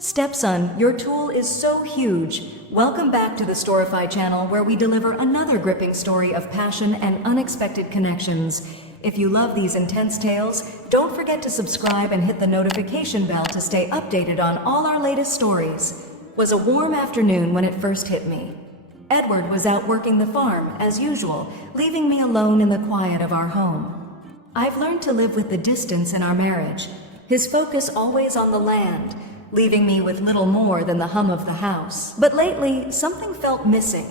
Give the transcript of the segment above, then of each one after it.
Stepson, your tool is so huge. Welcome back to the Storify channel, where we deliver another gripping story of passion and unexpected connections. If you love these intense tales, don't forget to subscribe and hit the notification bell to stay updated on all our latest stories. It was a warm afternoon when it first hit me. Edward was out working the farm, as usual, leaving me alone in the quiet of our home. I've learned to live with the distance in our marriage. His focus always on the land, leaving me with little more than the hum of the house. But lately, something felt missing.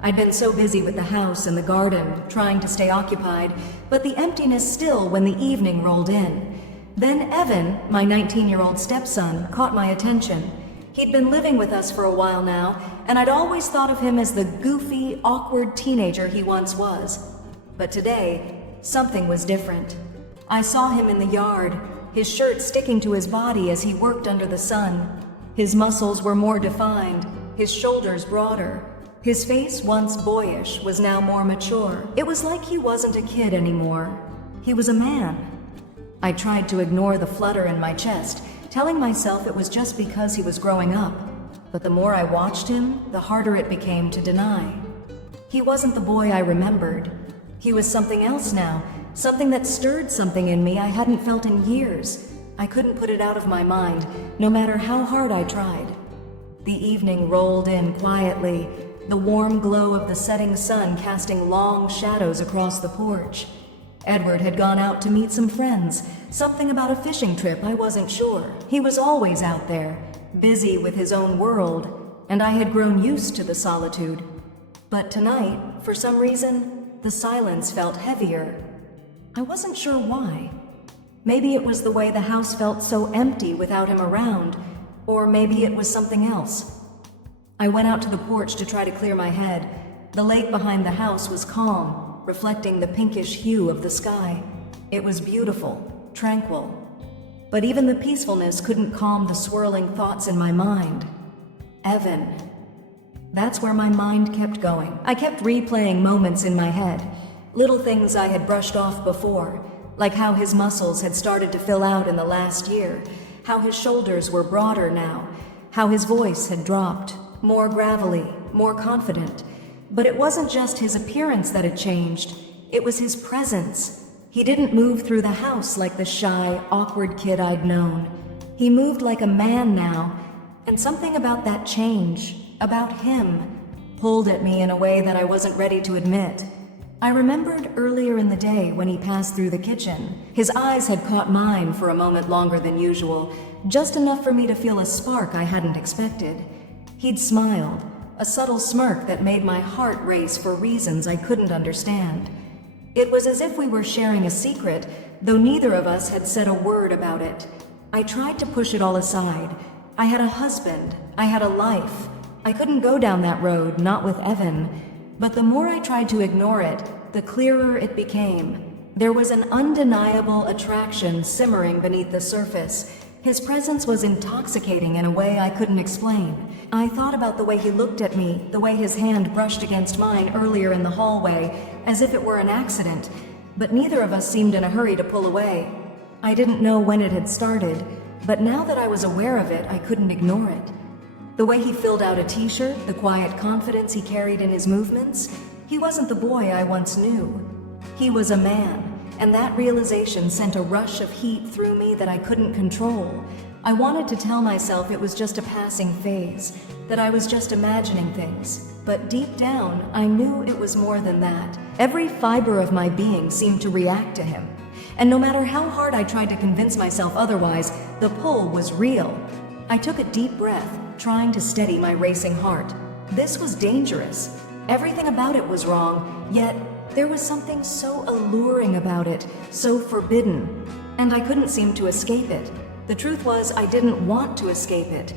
I'd been so busy with the house and the garden, trying to stay occupied, but the emptiness still when the evening rolled in. Then Evan, my 19-year-old stepson, caught my attention. He'd been living with us for a while now, and I'd always thought of him as the goofy, awkward teenager he once was. But today, something was different. I saw him in the yard, his shirt sticking to his body as he worked under the sun. His muscles were more defined, his shoulders broader. His face, once boyish, was now more mature. It was like he wasn't a kid anymore. He was a man. I tried to ignore the flutter in my chest, telling myself it was just because he was growing up. But the more I watched him, the harder it became to deny. He wasn't the boy I remembered. He was something else now, something that stirred something in me I hadn't felt in years. I couldn't put it out of my mind, no matter how hard I tried. The evening rolled in quietly, the warm glow of the setting sun casting long shadows across the porch. Edward had gone out to meet some friends, something about a fishing trip, I wasn't sure. He was always out there, busy with his own world, and I had grown used to the solitude. But tonight, for some reason, the silence felt heavier. I wasn't sure why. Maybe it was the way the house felt so empty without him around, or maybe it was something else. I went out to the porch to try to clear my head. The lake behind the house was calm, reflecting the pinkish hue of the sky. It was beautiful, tranquil. But even the peacefulness couldn't calm the swirling thoughts in my mind. Evan. That's where my mind kept going. I kept replaying moments in my head. Little things I had brushed off before, like how his muscles had started to fill out in the last year, how his shoulders were broader now, how his voice had dropped, more gravelly, more confident. But it wasn't just his appearance that had changed, it was his presence. He didn't move through the house like the shy, awkward kid I'd known. He moved like a man now, and something about that change, about him, pulled at me in a way that I wasn't ready to admit. I remembered earlier in the day when he passed through the kitchen. His eyes had caught mine for a moment longer than usual, just enough for me to feel a spark I hadn't expected. He'd smiled, a subtle smirk that made my heart race for reasons I couldn't understand. It was as if we were sharing a secret, though neither of us had said a word about it. I tried to push it all aside. I had a husband, I had a life. I couldn't go down that road, not with Evan. But the more I tried to ignore it, the clearer it became. There was an undeniable attraction simmering beneath the surface. His presence was intoxicating in a way I couldn't explain. I thought about the way he looked at me, the way his hand brushed against mine earlier in the hallway, as if it were an accident, but neither of us seemed in a hurry to pull away. I didn't know when it had started, but now that I was aware of it, I couldn't ignore it. The way he filled out a t-shirt, the quiet confidence he carried in his movements, he wasn't the boy I once knew. He was a man, and that realization sent a rush of heat through me that I couldn't control. I wanted to tell myself it was just a passing phase, that I was just imagining things. But deep down, I knew it was more than that. Every fiber of my being seemed to react to him. And no matter how hard I tried to convince myself otherwise, the pull was real. I took a deep breath, trying to steady my racing heart. This was dangerous. Everything about it was wrong, yet there was something so alluring about it, so forbidden, and I couldn't seem to escape it. The truth was, I didn't want to escape it.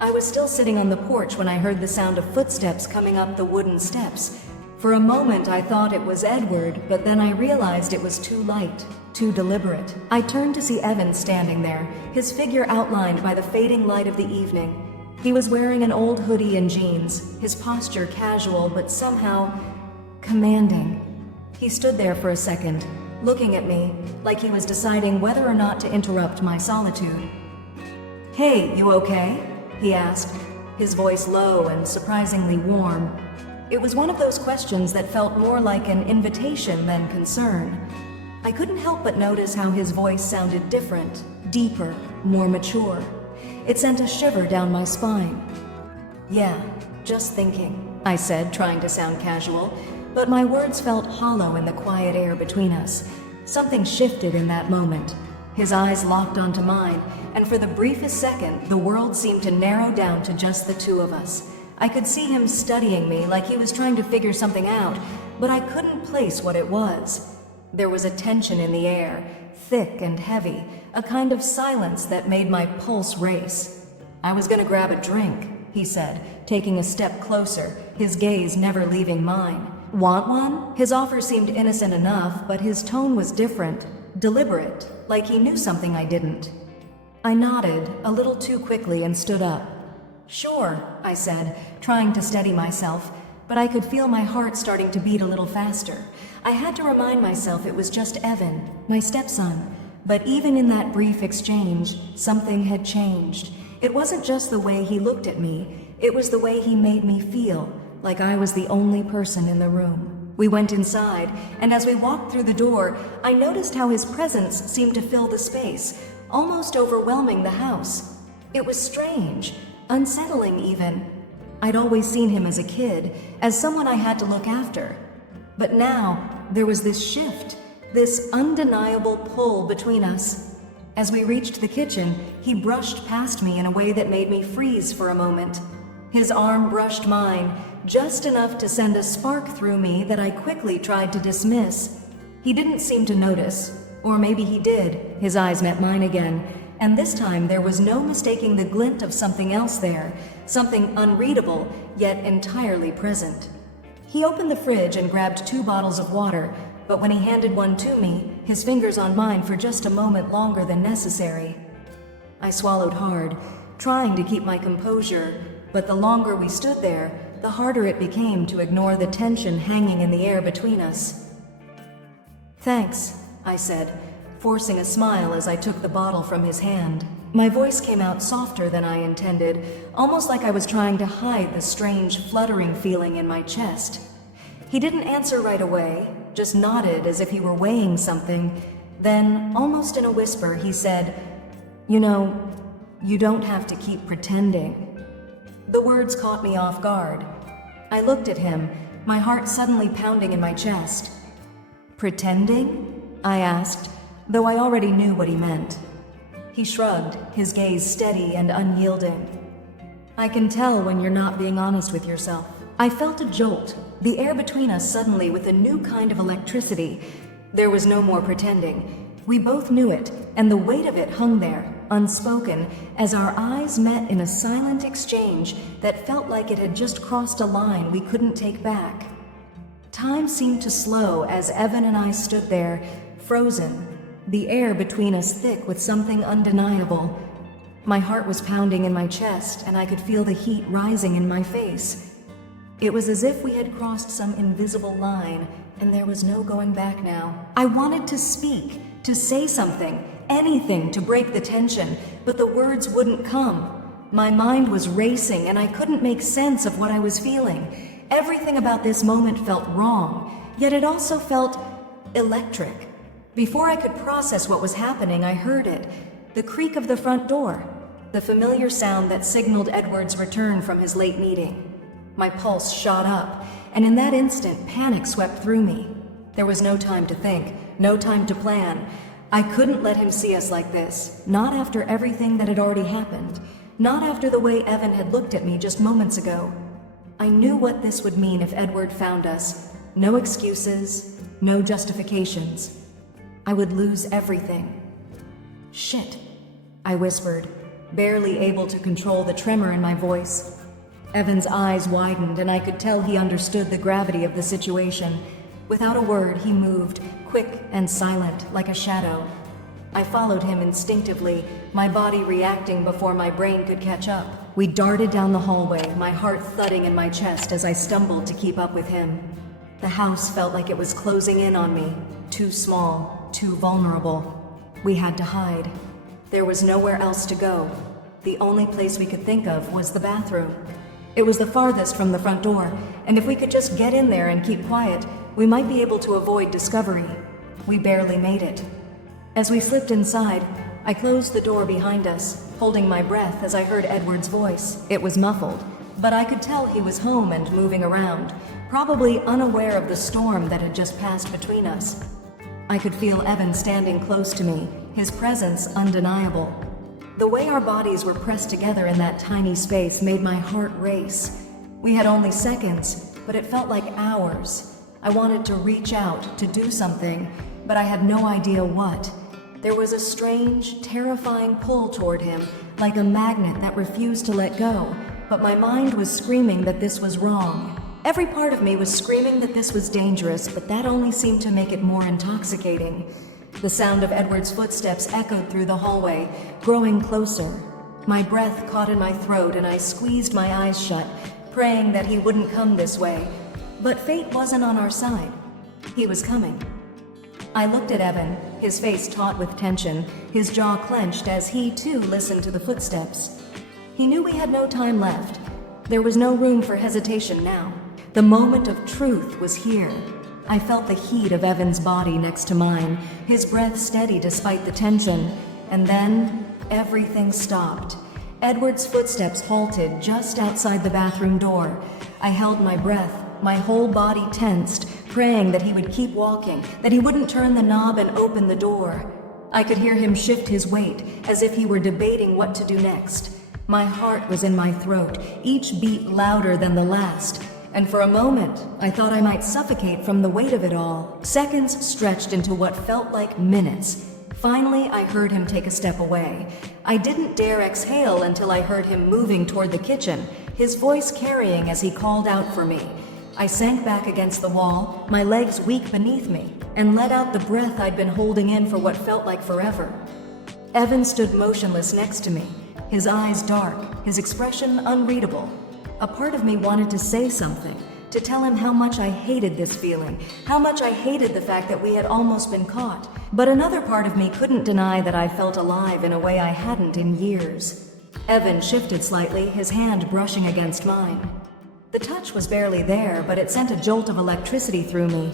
I was still sitting on the porch when I heard the sound of footsteps coming up the wooden steps. For a moment I thought it was Edward, but then I realized it was too light, too deliberate. I turned to see Evan standing there, his figure outlined by the fading light of the evening. He was wearing an old hoodie and jeans, his posture casual but somehow commanding. He stood there for a second, looking at me, like he was deciding whether or not to interrupt my solitude. "Hey, you okay?" he asked, his voice low and surprisingly warm. It was one of those questions that felt more like an invitation than concern. I couldn't help but notice how his voice sounded different, deeper, more mature. It sent a shiver down my spine. "Yeah, just thinking," I said, trying to sound casual, but my words felt hollow in the quiet air between us. Something shifted in that moment. His eyes locked onto mine, and for the briefest second, the world seemed to narrow down to just the two of us. I could see him studying me like he was trying to figure something out, but I couldn't place what it was. There was a tension in the air, thick and heavy, a kind of silence that made my pulse race. "I was gonna grab a drink," he said, taking a step closer, his gaze never leaving mine. "Want one?" His offer seemed innocent enough, but his tone was different, deliberate, like he knew something I didn't. I nodded, a little too quickly, and stood up. "Sure," I said, trying to steady myself, but I could feel my heart starting to beat a little faster. I had to remind myself it was just Evan, my stepson. But even in that brief exchange, something had changed. It wasn't just the way he looked at me, it was the way he made me feel, like I was the only person in the room. We went inside, and as we walked through the door, I noticed how his presence seemed to fill the space, almost overwhelming the house. It was strange, unsettling even. I'd always seen him as a kid, as someone I had to look after. But now, there was this shift, this undeniable pull between us. As we reached the kitchen, he brushed past me in a way that made me freeze for a moment. His arm brushed mine, just enough to send a spark through me that I quickly tried to dismiss. He didn't seem to notice, or maybe he did. His eyes met mine again, and this time there was no mistaking the glint of something else there, something unreadable, yet entirely present. He opened the fridge and grabbed 2 bottles of water, but when he handed one to me, his fingers on mine for just a moment longer than necessary. I swallowed hard, trying to keep my composure, but the longer we stood there, the harder it became to ignore the tension hanging in the air between us. "Thanks," I said, forcing a smile as I took the bottle from his hand. My voice came out softer than I intended, almost like I was trying to hide the strange, fluttering feeling in my chest. He didn't answer right away, just nodded as if he were weighing something. Then, almost in a whisper, he said, "You know, you don't have to keep pretending." The words caught me off guard. I looked at him, my heart suddenly pounding in my chest. "Pretending?" I asked, though I already knew what he meant. He shrugged, his gaze steady and unyielding. "I can tell when you're not being honest with yourself." I felt a jolt, the air between us suddenly with a new kind of electricity. There was no more pretending. We both knew it, and the weight of it hung there, unspoken, as our eyes met in a silent exchange that felt like it had just crossed a line we couldn't take back. Time seemed to slow as Evan and I stood there, frozen, the air between us thick with something undeniable. My heart was pounding in my chest, and I could feel the heat rising in my face. It was as if we had crossed some invisible line, and there was no going back now. I wanted to speak, to say something, anything to break the tension, but the words wouldn't come. My mind was racing, and I couldn't make sense of what I was feeling. Everything about this moment felt wrong, yet it also felt electric. Before I could process what was happening, I heard it, the creak of the front door, the familiar sound that signaled Edward's return from his late meeting. My pulse shot up, and in that instant, panic swept through me. There was no time to think, no time to plan. I couldn't let him see us like this, not after everything that had already happened, not after the way Evan had looked at me just moments ago. I knew what this would mean if Edward found us. No excuses, no justifications. I would lose everything. "Shit," I whispered, barely able to control the tremor in my voice. Evan's eyes widened, and I could tell he understood the gravity of the situation. Without a word, he moved, quick and silent, like a shadow. I followed him instinctively, my body reacting before my brain could catch up. We darted down the hallway, my heart thudding in my chest as I stumbled to keep up with him. The house felt like it was closing in on me, too small, too vulnerable. We had to hide. There was nowhere else to go. The only place we could think of was the bathroom. It was the farthest from the front door, and if we could just get in there and keep quiet, we might be able to avoid discovery. We barely made it. As we slipped inside, I closed the door behind us, holding my breath as I heard Edward's voice. It was muffled, but I could tell he was home and moving around, probably unaware of the storm that had just passed between us. I could feel Evan standing close to me, his presence undeniable. The way our bodies were pressed together in that tiny space made my heart race. We had only seconds, but it felt like hours. I wanted to reach out, to do something, but I had no idea what. There was a strange, terrifying pull toward him, like a magnet that refused to let go, but my mind was screaming that this was wrong. Every part of me was screaming that this was dangerous, but that only seemed to make it more intoxicating. The sound of Edward's footsteps echoed through the hallway, growing closer. My breath caught in my throat and I squeezed my eyes shut, praying that he wouldn't come this way. But fate wasn't on our side. He was coming. I looked at Evan, his face taut with tension, his jaw clenched as he too listened to the footsteps. He knew we had no time left. There was no room for hesitation now. The moment of truth was here. I felt the heat of Evan's body next to mine, his breath steady despite the tension, and then everything stopped. Edward's footsteps halted just outside the bathroom door. I held my breath, my whole body tensed, praying that he would keep walking, that he wouldn't turn the knob and open the door. I could hear him shift his weight, as if he were debating what to do next. My heart was in my throat, each beat louder than the last. And for a moment, I thought I might suffocate from the weight of it all. Seconds stretched into what felt like minutes. Finally, I heard him take a step away. I didn't dare exhale until I heard him moving toward the kitchen, his voice carrying as he called out for me. I sank back against the wall, my legs weak beneath me, and let out the breath I'd been holding in for what felt like forever. Evan stood motionless next to me, his eyes dark, his expression unreadable. A part of me wanted to say something, to tell him how much I hated this feeling, how much I hated the fact that we had almost been caught. But another part of me couldn't deny that I felt alive in a way I hadn't in years. Evan shifted slightly, his hand brushing against mine. The touch was barely there, but it sent a jolt of electricity through me,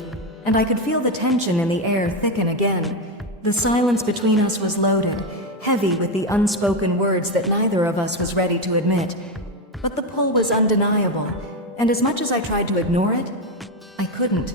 and I could feel the tension in the air thicken again. The silence between us was loaded, heavy with the unspoken words that neither of us was ready to admit. But the pull was undeniable, and as much as I tried to ignore it, I couldn't.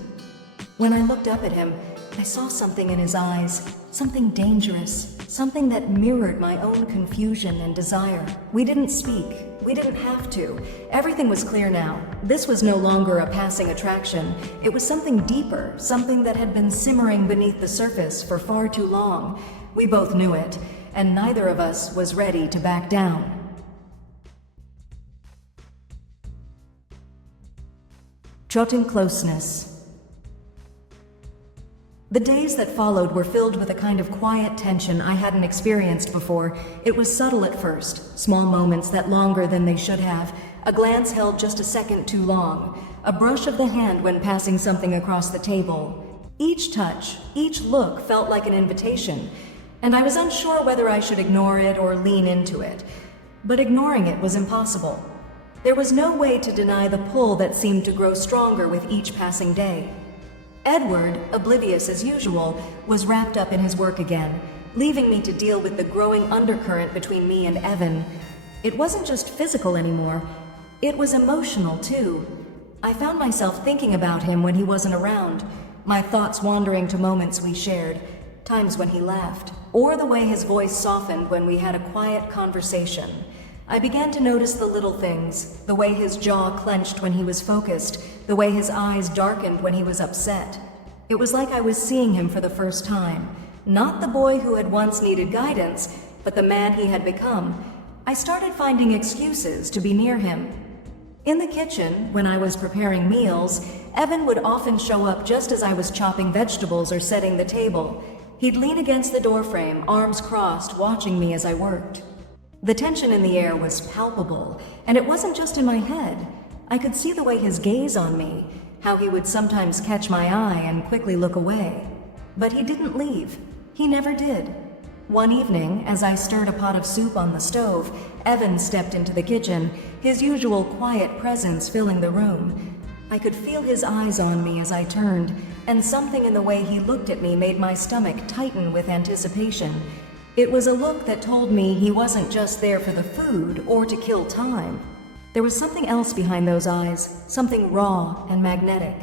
When I looked up at him, I saw something in his eyes, something dangerous, something that mirrored my own confusion and desire. We didn't speak. We didn't have to. Everything was clear now. This was no longer a passing attraction. It was something deeper, something that had been simmering beneath the surface for far too long. We both knew it, and neither of us was ready to back down. Trotting closeness. The days that followed were filled with a kind of quiet tension I hadn't experienced before. It was subtle at first, small moments that longer than they should have, a glance held just a second too long, a brush of the hand when passing something across the table. Each touch, each look felt like an invitation, and I was unsure whether I should ignore it or lean into it. But ignoring it was impossible. There was no way to deny the pull that seemed to grow stronger with each passing day. Edward, oblivious as usual, was wrapped up in his work again, leaving me to deal with the growing undercurrent between me and Evan. It wasn't just physical anymore, it was emotional too. I found myself thinking about him when he wasn't around, my thoughts wandering to moments we shared, times when he laughed, or the way his voice softened when we had a quiet conversation. I began to notice the little things, the way his jaw clenched when he was focused, the way his eyes darkened when he was upset. It was like I was seeing him for the first time, not the boy who had once needed guidance, but the man he had become. I started finding excuses to be near him. In the kitchen, when I was preparing meals, Evan would often show up just as I was chopping vegetables or setting the table. He'd lean against the doorframe, arms crossed, watching me as I worked. The tension in the air was palpable, and it wasn't just in my head. I could see the way his gaze on me, how he would sometimes catch my eye and quickly look away. But he didn't leave. He never did. One evening, as I stirred a pot of soup on the stove, Evan stepped into the kitchen, his usual quiet presence filling the room. I could feel his eyes on me as I turned, and something in the way he looked at me made my stomach tighten with anticipation. It was a look that told me he wasn't just there for the food or to kill time. There was something else behind those eyes, something raw and magnetic.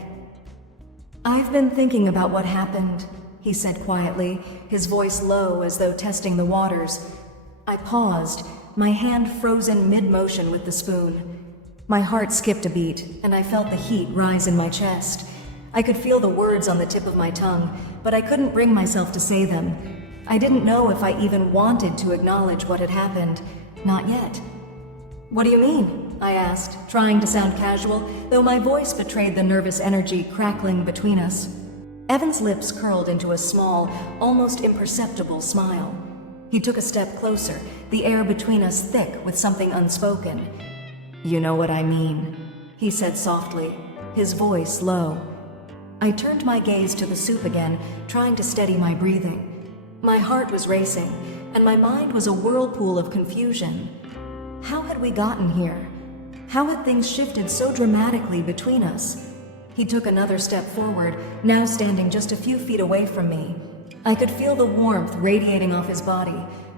"I've been thinking about what happened," he said quietly, his voice low as though testing the waters. I paused, my hand frozen mid-motion with the spoon. My heart skipped a beat, and I felt the heat rise in my chest. I could feel the words on the tip of my tongue, but I couldn't bring myself to say them. I didn't know if I even wanted to acknowledge what had happened. Not yet. "What do you mean?" I asked, trying to sound casual, though my voice betrayed the nervous energy crackling between us. Evan's lips curled into a small, almost imperceptible smile. He took a step closer, the air between us thick with something unspoken. "You know what I mean," he said softly, his voice low. I turned my gaze to the soup again, trying to steady my breathing. My heart was racing, and my mind was a whirlpool of confusion. How had we gotten here? How had things shifted so dramatically between us? He took another step forward, now standing just a few feet away from me. I could feel the warmth radiating off his body,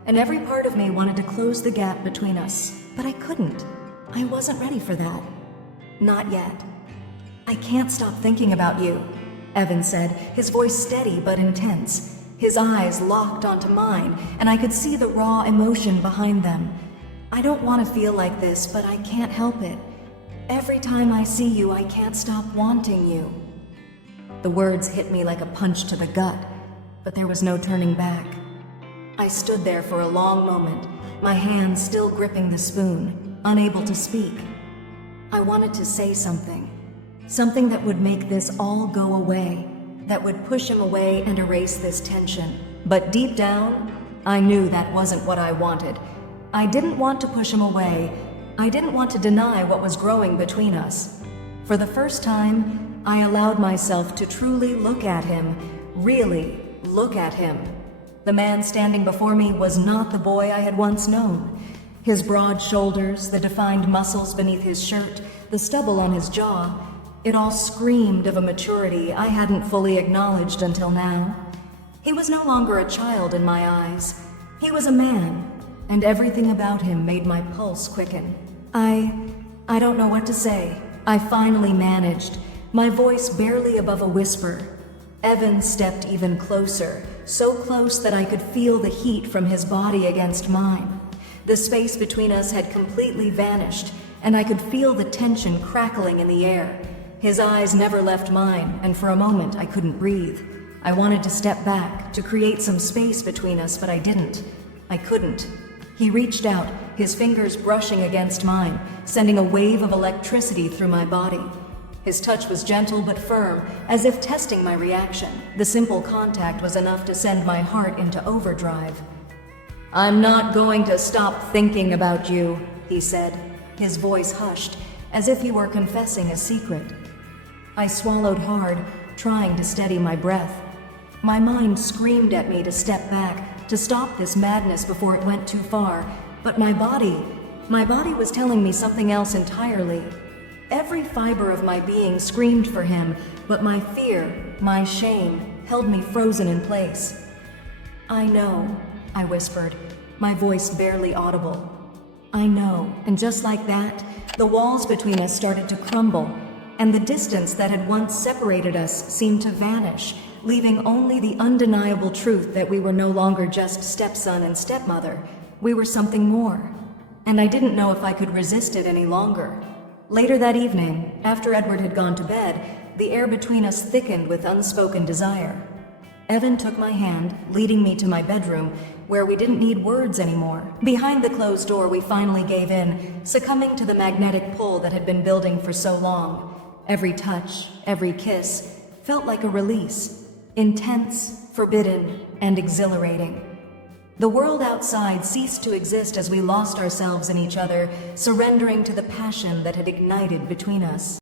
and every part of me wanted to close the gap between us, but I couldn't. I wasn't ready for that. Not yet. "I can't stop thinking about you," Evan said, his voice steady but intense. His eyes locked onto mine, and I could see the raw emotion behind them. "I don't want to feel like this, but I can't help it. Every time I see you, I can't stop wanting you." The words hit me like a punch to the gut, but there was no turning back. I stood there for a long moment, my hands still gripping the spoon, unable to speak. I wanted to say something that would make this all go away, that would push him away and erase this tension. But deep down, I knew that wasn't what I wanted. I didn't want to push him away. I didn't want to deny what was growing between us. For the first time, I allowed myself to truly look at him, really look at him. The man standing before me was not the boy I had once known. His broad shoulders, the defined muscles beneath his shirt, the stubble on his jaw, it all screamed of a maturity I hadn't fully acknowledged until now. He was no longer a child in my eyes. He was a man, and everything about him made my pulse quicken. I don't know what to say. I finally managed, my voice barely above a whisper. Evan stepped even closer, so close that I could feel the heat from his body against mine. The space between us had completely vanished, and I could feel the tension crackling in the air. His eyes never left mine, and for a moment I couldn't breathe. I wanted to step back, to create some space between us, but I didn't. I couldn't. He reached out, his fingers brushing against mine, sending a wave of electricity through my body. His touch was gentle but firm, as if testing my reaction. The simple contact was enough to send my heart into overdrive. "I'm not going to stop thinking about you," he said, his voice hushed, as if he were confessing a secret. I swallowed hard, trying to steady my breath. My mind screamed at me to step back, to stop this madness before it went too far, but my body was telling me something else entirely. Every fiber of my being screamed for him, but my fear, my shame, held me frozen in place. "I know," I whispered, my voice barely audible. "I know," and just like that, the walls between us started to crumble, and the distance that had once separated us seemed to vanish, leaving only the undeniable truth that we were no longer just stepson and stepmother. We were something more, and I didn't know if I could resist it any longer. Later that evening, after Edward had gone to bed, the air between us thickened with unspoken desire. Evan took my hand, leading me to my bedroom, where we didn't need words anymore. Behind the closed door, we finally gave in, succumbing to the magnetic pull that had been building for so long. Every touch, every kiss, felt like a release. Intense, forbidden, and exhilarating. The world outside ceased to exist as we lost ourselves in each other, surrendering to the passion that had ignited between us.